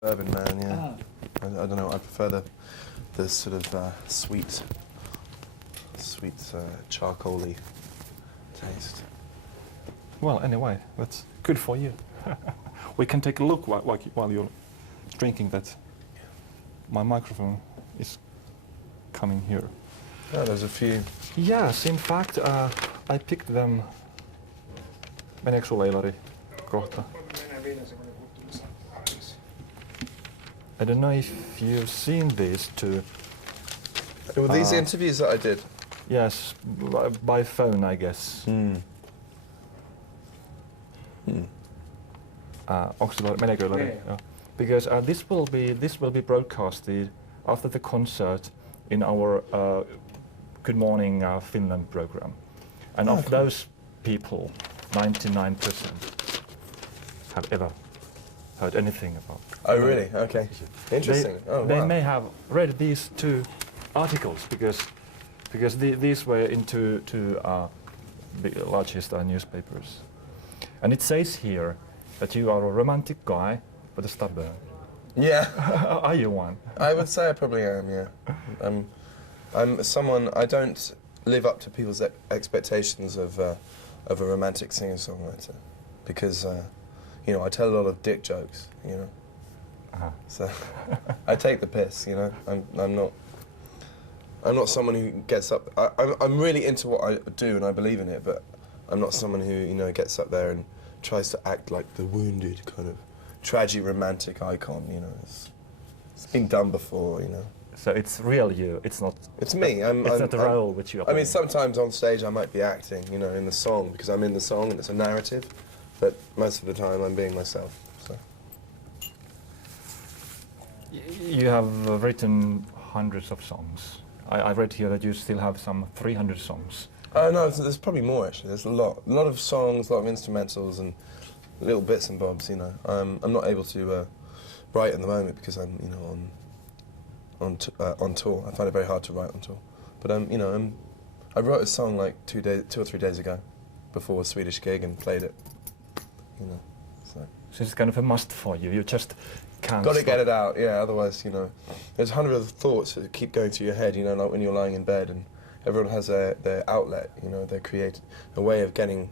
Bourbon man, yeah. I don't know. I prefer the sort of sweet, charcoaly taste. Well, anyway, that's good for you. We can take a look while you're drinking that. My microphone is coming here. Oh, there's a few. Yes, in fact, I picked them. Meneekö sulla Ilari kohta? I don't know if you've seen these two. Were these interviews that I did? Yes, by phone, I guess. Onko sulla, meneekö Ilari? Yeah. Because this will be broadcasted after the concert in our Good Morning Finland program, and of those people, 99% have ever heard anything about. Oh, really? Okay. Interesting. They may have read these two articles because these were into the largest newspapers, and it says here that you are a romantic guy but a stubborn. Yeah. Are you one? I would say I probably am. Yeah. I'm someone. I don't live up to people's expectations of a romantic singer-songwriter because you know, I tell a lot of dick jokes. You know. So I take the piss, you know. I'm not someone who gets up. I'm really into what I do and I believe in it, but I'm not someone who, you know, gets up there and tries to act like the wounded kind of tragic romantic icon. You know, it's been done before, you know. So it's real you. It's not. It's me. It's not the role which you are. I mean, sometimes on stage I might be acting, you know, in the song because I'm in the song and it's a narrative, but most of the time I'm being myself. So. You have written hundreds of songs. I read here that you still have some 300 songs. No, there's probably more actually. There's a lot of songs, a lot of instrumentals, and little bits and bobs. You know, I'm not able to write at the moment because I'm, you know, on tour. I find it very hard to write on tour. But you know, I wrote a song like 2 or 3 days ago, before a Swedish gig, and played it. You know, so it's kind of a must for you. You just can't. Got to get it out, yeah. Otherwise, you know, there's hundreds of thoughts that keep going through your head. You know, like when you're lying in bed, and everyone has their outlet. You know, they create a way of getting.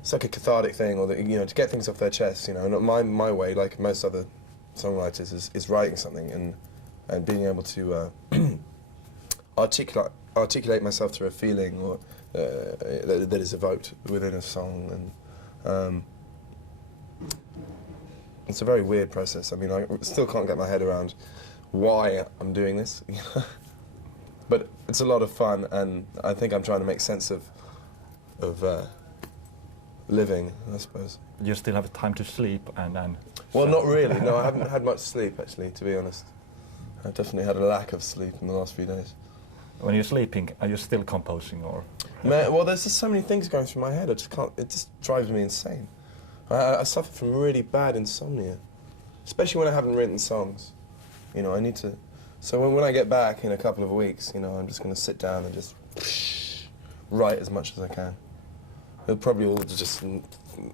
It's like a cathartic thing, or you know, to get things off their chest. You know, and my way, like most other songwriters, is writing something and being able to articulate myself through a feeling or that is evoked within a song, and it's a very weird process. I mean, I still can't get my head around why I'm doing this, but it's a lot of fun, and I think I'm trying to make sense of living, I suppose. You still have time to sleep and. Well, not really. No, I haven't had much sleep actually, to be honest. I've definitely had a lack of sleep in the last few days. When you're sleeping, are you still composing or? Well, there's just so many things going through my head. I just can't. It just drives me insane. I suffer from really bad insomnia, especially when I haven't written songs. You know, I need to. So when I get back in a couple of weeks, you know, I'm just going to sit down and just write as much as I can. It'll probably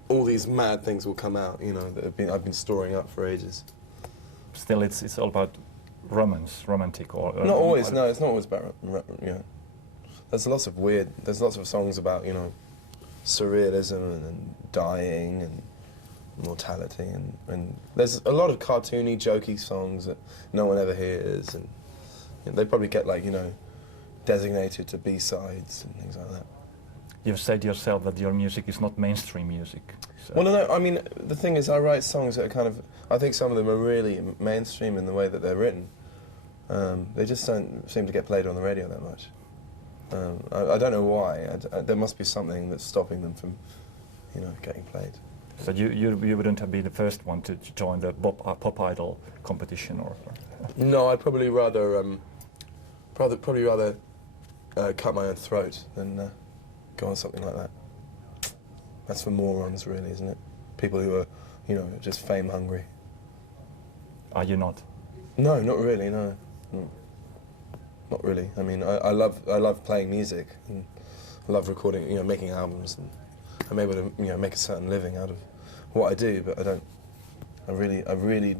all these mad things will come out. You know, that I've been storing up for ages. Still, it's all about romance, romantic, or not always. No, it's not always about There's lots of songs about, you know, surrealism and dying and mortality, and there's a lot of cartoony, jokey songs that no one ever hears, and you know, they probably get, like, you know, designated to B-sides and things like that. You've said yourself that your music is not mainstream music. So. Well, no, I mean, the thing is, I write songs that are kind of, I think some of them are really mainstream in the way that they're written. They just don't seem to get played on the radio that much. I don't know why. There must be something that's stopping them from, you know, getting played. So you wouldn't have been the first one to join the pop idol competition, or? No, I'd probably rather cut my own throat than go on something like that. That's for morons, really, isn't it? People who are, you know, just fame hungry. Are you not? No, not really. No. Not really. I mean, I love playing music, and I love recording, you know, making albums, and I'm able to, you know, make a certain living out of what I do. But I really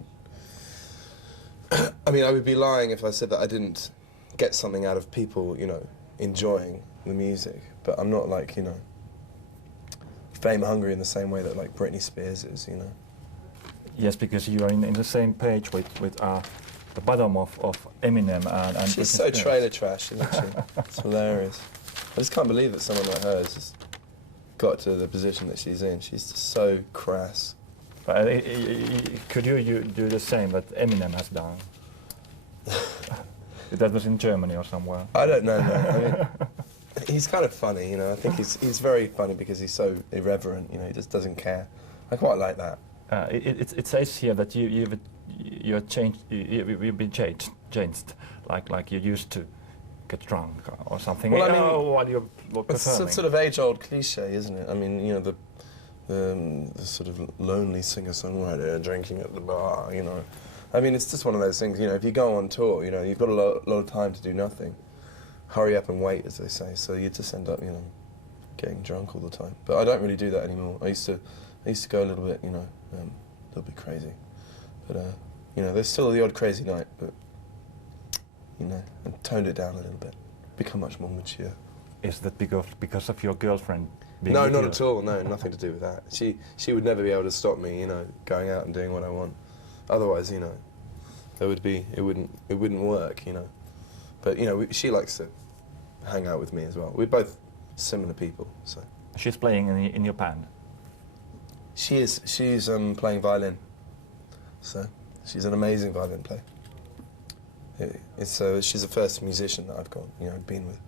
I mean, I would be lying if I said that I didn't get something out of people, you know, enjoying the music. But I'm not like, you know, fame hungry in the same way that like Britney Spears is, you know. Yes, because you are in the same page with the bottom of Eminem and She's Britney so Spears. trailer trash, isn't she? It's hilarious. I just can't believe that someone like her has just got to the position that she's in. She's just so crass. But, could you do the same that Eminem has done? That was in Germany or somewhere. I don't know, no. I mean, he's kind of funny, you know. I think he's very funny because he's so irreverent, you know. He just doesn't care. I quite like that. It says here that you've been changed, like you used to get drunk or something. Well, I mean, while you're it's sort of age-old cliche, isn't it? I mean, you know, the sort of lonely singer-songwriter drinking at the bar, you know. I mean, it's just one of those things, you know, if you go on tour, you know, you've got a lot of time to do nothing. Hurry up and wait, as they say, so you just end up, you know, getting drunk all the time. But I don't really do that anymore. I used to go a little bit, you know, a little bit crazy. But, you know, there's still the odd crazy night, but, you know, I toned it down a little bit, become much more mature. Is that because of your girlfriend being No, with not you? at all, no, nothing to do with that. She would never be able to stop me, you know, going out and doing what I want. Otherwise, you know, it wouldn't work, you know. But, you know, she likes to hang out with me as well. We're both similar people, so. She's playing in your band? She's playing violin, so she's an amazing violin player. She's the first musician that I've got, you know, been with.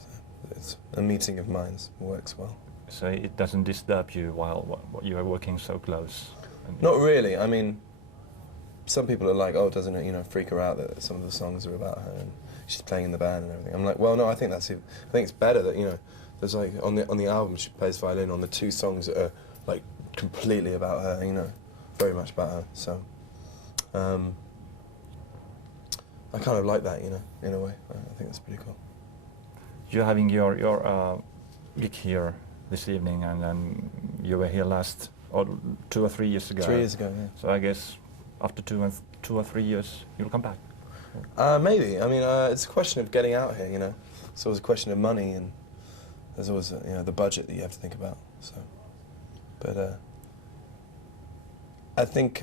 So it's a meeting of minds, works well. So it doesn't disturb you while you are working so close? Not really. I mean, some people are like, oh, doesn't it, you know, freak her out that some of the songs are about her and she's playing in the band and everything. I'm like, well, no, I think it's better that, you know, there's like on the album she plays violin on the 2 songs that are like completely about her, you know, very much about her. So I kind of like that, you know, in a way. I think that's pretty cool. You're having your gig here this evening, and then you were here last 2 or 3 years ago. 3 years ago, yeah. So I guess after 2 or 3 years you'll come back. Maybe. I mean, it's a question of getting out here, you know. It's always a question of money, and there's always, you know, the budget that you have to think about. So, but I think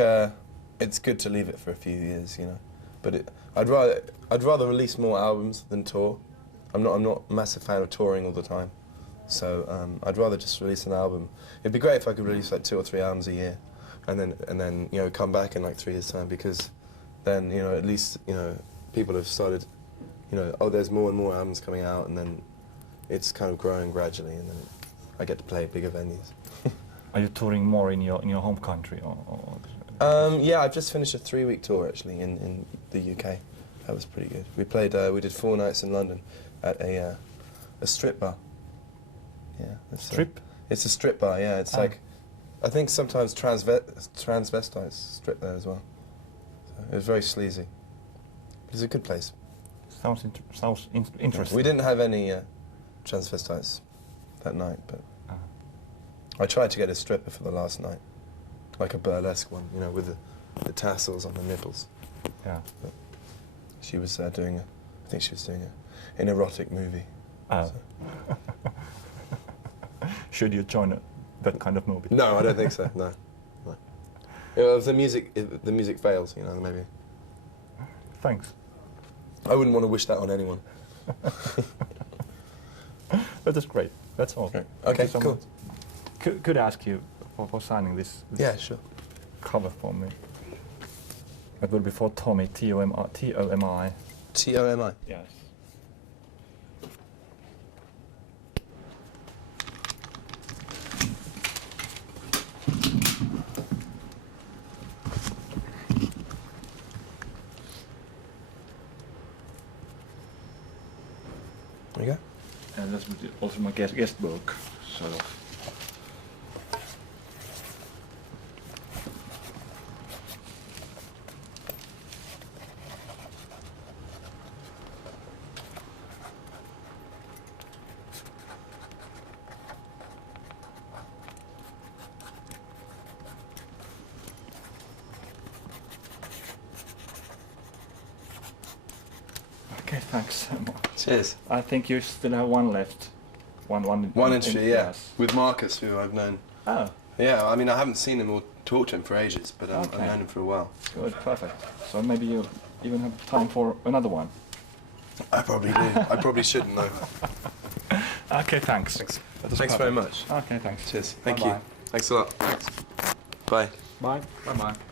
it's good to leave it for a few years, you know. But I'd rather release more albums than tour. I'm not a massive fan of touring all the time, so I'd rather just release an album. It'd be great if I could release like 2 or 3 albums a year, and then you know, come back in like 3 years' time, because then, you know, at least, you know, people have started, you know, oh, there's more and more albums coming out, and then it's kind of growing gradually, and then I get to play at bigger venues. Are you touring more in your home country, or? Yeah, I've just finished a 3-week tour actually in the UK. That was pretty good. We played. We did 4 nights in London at a strip bar. Yeah. Strip? It's a strip bar. Yeah. It's like, I think sometimes transvestites strip there as well. So it was very sleazy. It was a good place. Sounds interesting. We didn't have any transvestites that night, but I tried to get a stripper for the last night, like a burlesque one, you know, with the tassels on the nipples. Yeah. But she was I think she was doing an erotic movie. So. Should you join that kind of movie? No, I don't think so. No. You know, if the music fails, you know, maybe. Thanks. I wouldn't want to wish that on anyone. But that's great. That's all. Okay, so cool. Could I ask you for signing this Yeah, sure. cover for me? It will be for Tomi, T-O-M-I. T-O-M-I? Yes. There you go. And that's also my guest book, sort of. Thanks. Cheers. I think you still have one left. One interview, yeah, yes. with Marcus, who I've known. Oh. Yeah, I mean, I haven't seen him or talked to him for ages, but Okay. I've known him for a while. Good, perfect. So maybe you even have time for another one. I probably do. I probably shouldn't, though. Okay, thanks. Thanks very much. Okay, thanks. Cheers. Thank Bye-bye. you. Thanks a lot. Thanks. Bye. Bye. Bye-bye.